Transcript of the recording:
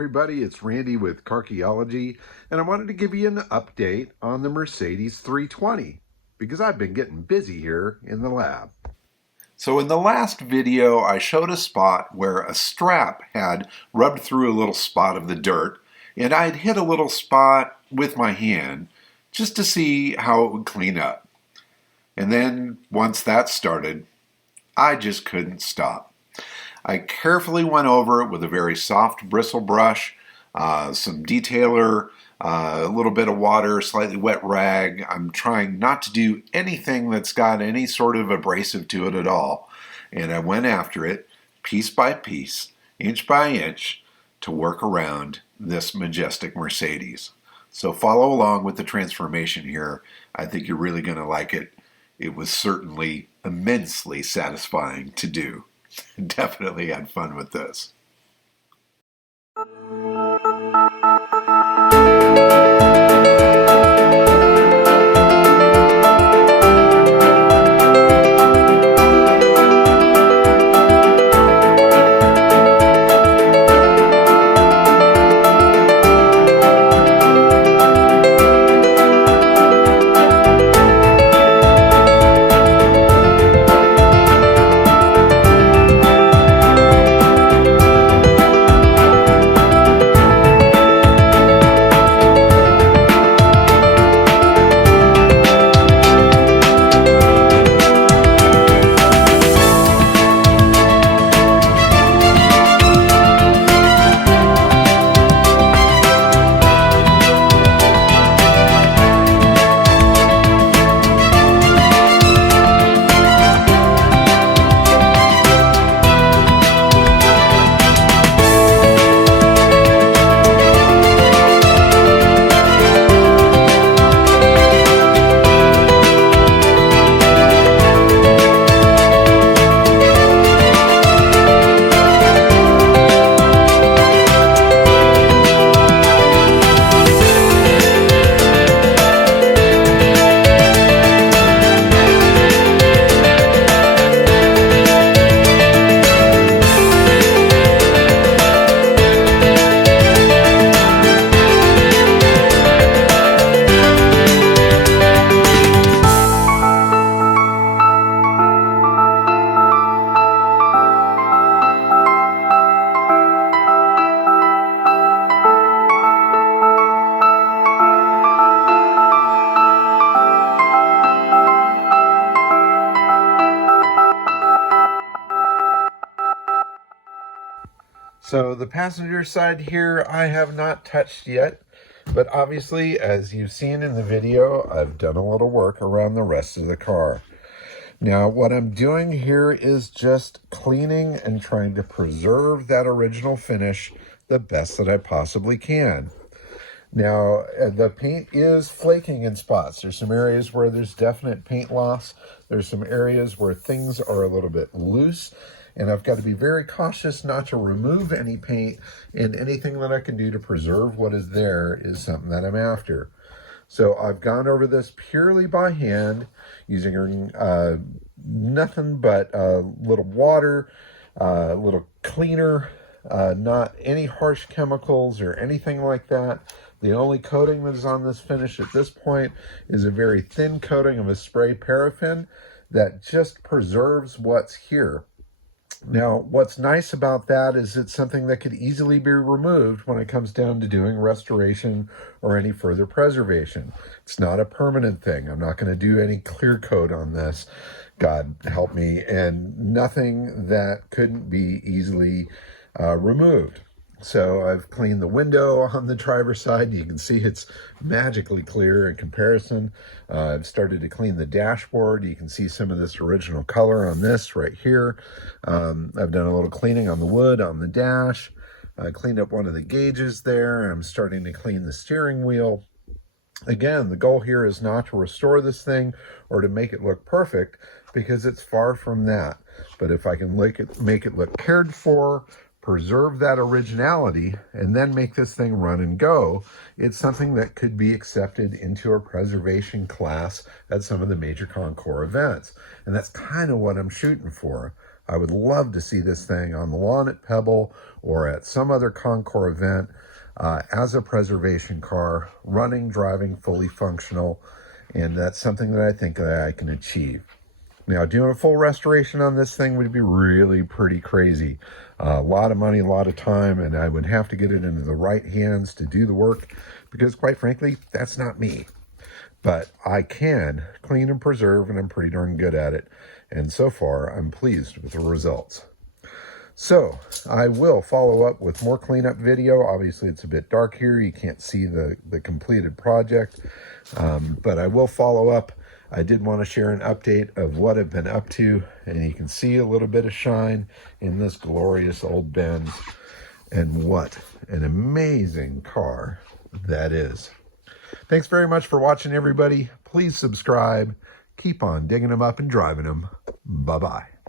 everybody, it's Randy with Carchaeology, and I wanted to give you an update on the Mercedes 320 because I've been getting busy here in the lab. So in the last video, I showed a spot where a strap had rubbed through a little spot of the dirt, and I'd hit a little spot with my hand just to see how it would clean up. And then once that started, I just couldn't stop. I carefully went over it with a very soft bristle brush, some detailer, a little bit of water, slightly wet rag. I'm trying not to do anything that's got any sort of abrasive to it at all. And I went after it piece by piece, inch by inch, to work around this majestic Mercedes. So follow along with the transformation here. I think you're really going to like it. It was certainly immensely satisfying to do. Definitely had fun with this. So the passenger side here I have not touched yet, but obviously, as you've seen in the video, I've done a little work around the rest of the car. Now what I'm doing here is just cleaning and trying to preserve that original finish the best that I possibly can. Now the paint is flaking in spots. There's some areas where there's definite paint loss. There's some areas where things are a little bit loose. And I've got to be very cautious not to remove any paint, and anything that I can do to preserve what is there is something that I'm after. So I've gone over this purely by hand using nothing but a little water, a little cleaner, not any harsh chemicals or anything like that. The only coating that is on this finish at this point is a very thin coating of a spray paraffin that just preserves what's here. Now, what's nice about that is it's something that could easily be removed when it comes down to doing restoration or any further preservation. It's not a permanent thing. I'm not going to do any clear coat on this, God help me, and nothing that couldn't be easily removed. So I've cleaned the window on the driver's side. You can see it's magically clear in comparison. I've started to clean the dashboard. You can see some of this original color on this right here. I've done a little cleaning on the wood on the dash. I cleaned up one of the gauges there. I'm starting to clean the steering wheel. Again, the goal here is not to restore this thing or to make it look perfect, because it's far from that. But if I can make it look cared for, preserve that originality, and then make this thing run and go, it's something that could be accepted into a preservation class at some of the major Concours events. And that's kind of what I'm shooting for. I would love to see this thing on the lawn at Pebble or at some other Concours event as a preservation car, running, driving, fully functional, and that's something that I think that I can achieve. Now, doing a full restoration on this thing would be really pretty crazy. A lot of money, a lot of time, and I would have to get it into the right hands to do the work because, quite frankly, that's not me. But I can clean and preserve, and I'm pretty darn good at it. And so far, I'm pleased with the results. So I will follow up with more cleanup video. Obviously, it's a bit dark here. You can't see the completed project, but I will follow up. I did want to share an update of what I've been up to, and you can see a little bit of shine in this glorious old Benz, and what an amazing car that is. Thanks very much for watching, everybody. Please subscribe. Keep on digging them up and driving them. Bye-bye.